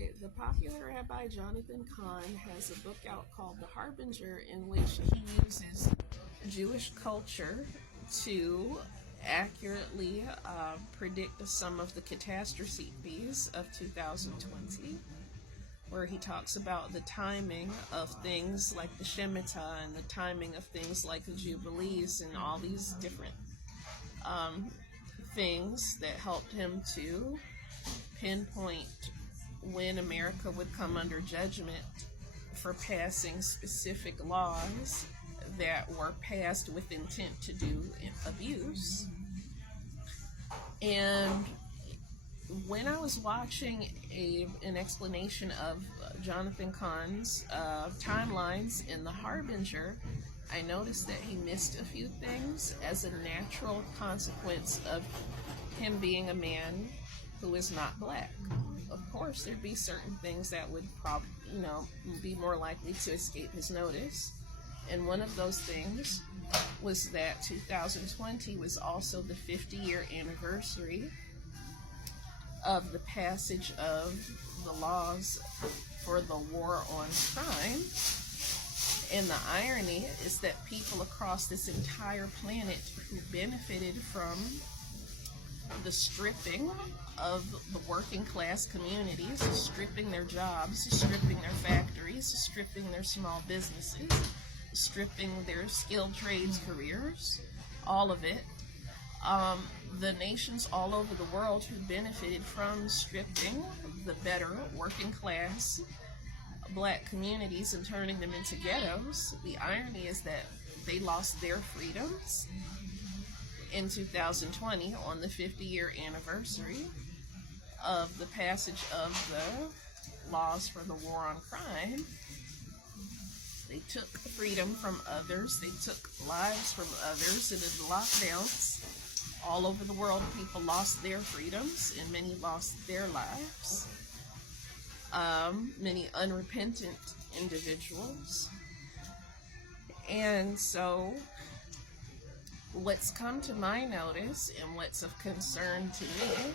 Okay, the popular Rabbi Jonathan Cahn has a book out called The Harbinger, in which he uses Jewish culture to accurately predict some of the catastrophes of 2020, where he talks about the timing of things like the Shemitah and the timing of things like the Jubilees and all these different things that helped him to pinpoint when America would come under judgment for passing specific laws that were passed with intent to do abuse. And when I was watching an explanation of Jonathan Cahn's timelines in The Harbinger, I noticed that he missed a few things as a natural consequence of him being a man who is not black. Of course, there'd be certain things that would probably, be more likely to escape his notice. And one of those things was that 2020 was also the 50-year anniversary of the passage of the laws for the war on crime. And the irony is that people across this entire planet who benefited from the stripping of the working class communities, stripping their jobs, stripping their factories, stripping their small businesses, stripping their skilled trades careers, all of it. The nations all over the world who benefited from stripping the better working class black communities and turning them into ghettos, the irony is that they lost their freedoms in 2020 on the 50-year anniversary of the passage of the laws for the war on crime. They took freedom from others, they took lives from others, and in the lockdowns all over the world, people lost their freedoms and many lost their lives. Many unrepentant individuals. And so what's come to my notice and what's of concern to me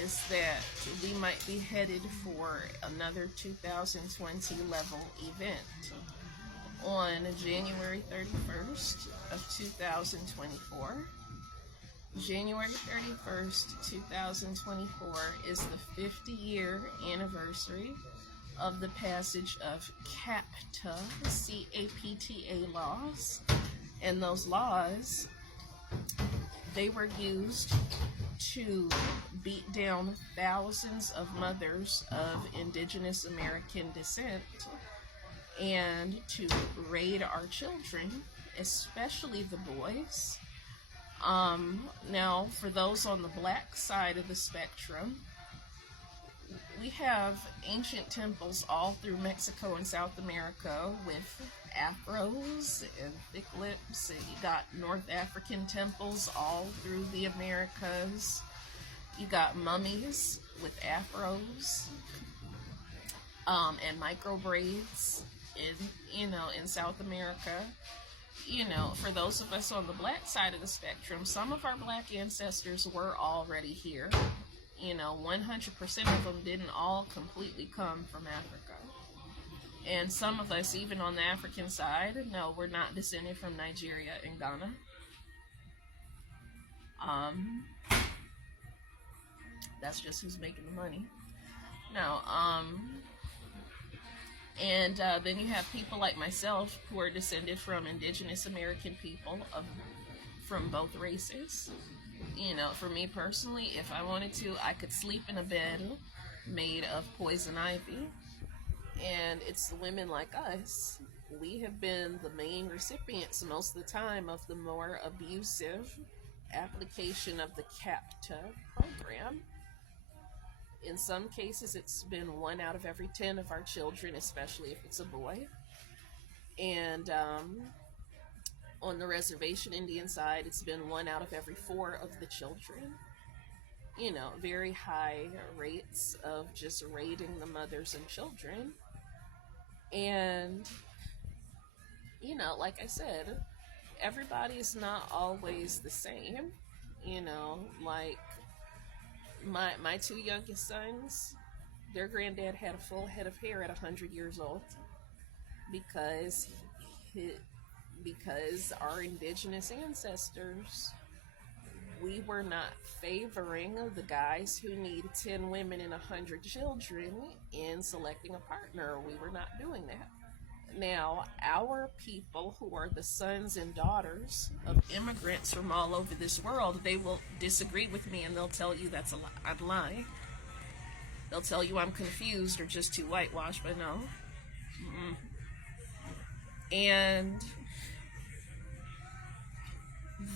is that we might be headed for another 2020 level event on January 31st of 2024. January 31st, 2024 is the 50-year anniversary of the passage of CAPTA, C-A-P-T-A laws. And those laws, they were used to beat down thousands of mothers of indigenous American descent and to raid our children, especially the boys. Now, for those on the black side of the spectrum, we have ancient temples all through Mexico and South America with afros and thick lips, and you got North African temples all through the Americas. You got mummies with afros and micro braids in South America. For those of us on the black side of the spectrum, some of our black ancestors were already here. 100% of them didn't all completely come from Africa. And some of us, even on the African side, no, we're not descended from Nigeria and Ghana. That's just who's making the money. No, and then you have people like myself who are descended from indigenous American people from both races. For me personally, if I wanted to, I could sleep in a bed made of poison ivy. And it's the women like us. We have been the main recipients most of the time of the more abusive application of the CAPTA program. In some cases, it's been 1 out of every 10 of our children, especially if it's a boy. And on the reservation Indian side, it's been 1 out of every 4 of the children. Very high rates of just raiding the mothers and children. And, like I said, everybody is not always the same. Like my 2 youngest sons, Their granddad had a full head of hair at 100 years old because he, because our indigenous ancestors, we were not favoring the guys who need 10 women and 100 children in selecting a partner. We were not doing that. Now, our people, who are the sons and daughters of immigrants from all over this world, they will disagree with me and they'll tell you that's a lie. I'm lying. They'll tell you I'm confused or just too whitewashed, but no. And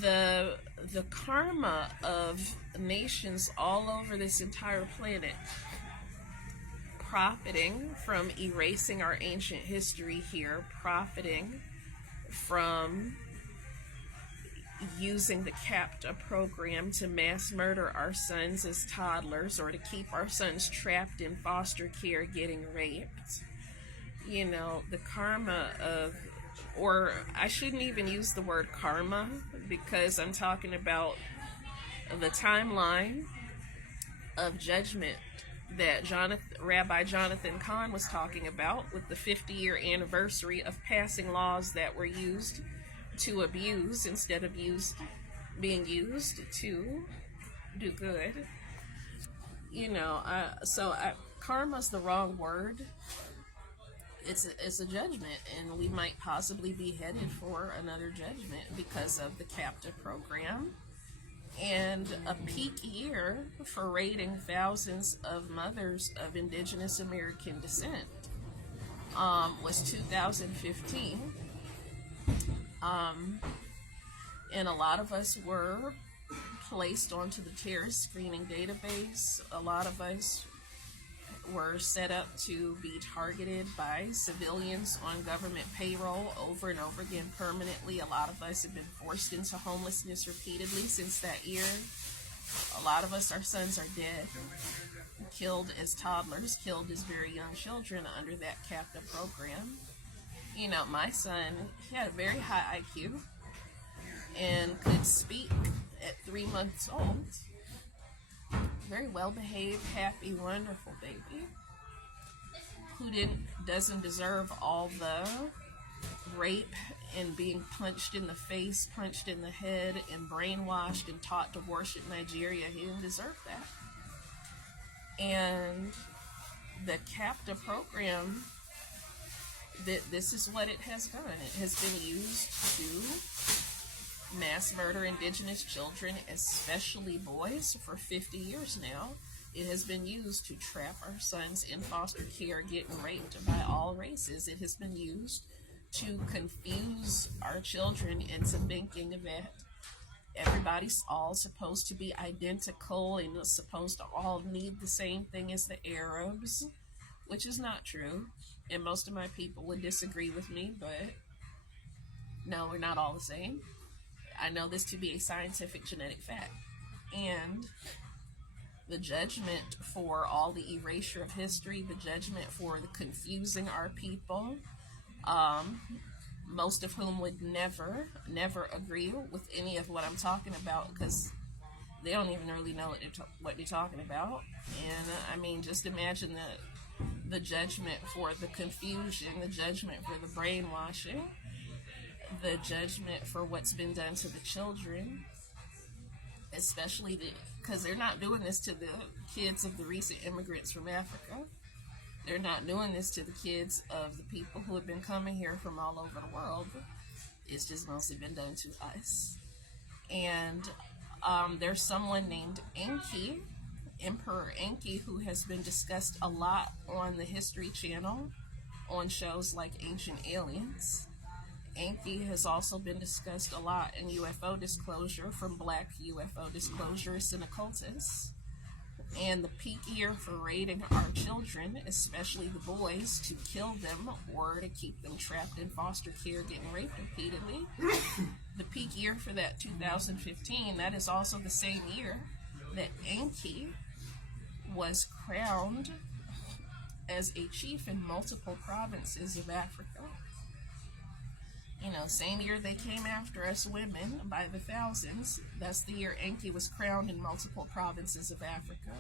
the karma of nations all over this entire planet profiting from erasing our ancient history here, profiting from using the CAPTA program to mass murder our sons as toddlers, or to keep our sons trapped in foster care getting raped. You know, the karma of, or I shouldn't even use the word karma, because I'm talking about the timeline of judgment that Rabbi Jonathan Cahn was talking about, with the 50-year anniversary of passing laws that were used to abuse instead of being used to do good. You know, karma's the wrong word. It's a judgment, and we might possibly be headed for another judgment because of the CAPTA program. And a peak year for raiding thousands of mothers of indigenous American descent was 2015. And a lot of us were placed onto the terrorist screening database. A lot of us were set up to be targeted by civilians on government payroll over and over again permanently. A lot of us have been forced into homelessness repeatedly since that year. A lot of us, our sons are dead, killed as toddlers, killed as very young children under that CAPTA program. You know, my son, he had a very high IQ and could speak at 3 months old. Very well-behaved, happy, wonderful baby who doesn't deserve all the rape and being punched in the face, punched in the head, and brainwashed and taught to worship Nigeria. He didn't deserve that. And the CAPTA program, this is what it has done. It has been used to mass murder indigenous children, especially boys, for 50 years now. It has been used to trap our sons in foster care, getting raped by all races. It has been used to confuse our children into thinking that everybody's all supposed to be identical and is supposed to all need the same thing as the Arabs, which is not true. And most of my people would disagree with me, but no, we're not all the same. I know this to be a scientific genetic fact. And the judgment for all the erasure of history, the judgment for the confusing our people, most of whom would never agree with any of what I'm talking about, because they don't even really know what they're talking about. And I mean, just imagine the judgment for the confusion, the judgment for the brainwashing, the judgment for what's been done to the children, especially because they're not doing this to the kids of the recent immigrants from Africa. They're not doing this to the kids of the people who have been coming here from all over the world. It's just mostly been done to us. And there's someone named Enki, Emperor Enki, who has been discussed a lot on the History Channel on shows like Ancient Aliens. Enki has also been discussed a lot in UFO disclosure from Black UFO disclosurists and occultists. And the peak year for raiding our children, especially the boys, to kill them or to keep them trapped in foster care getting raped repeatedly, the peak year for that 2015, that is also the same year that Enki was crowned as a chief in multiple provinces of Africa. You know, same year they came after us women by the thousands, that's the year Enki was crowned in multiple provinces of Africa.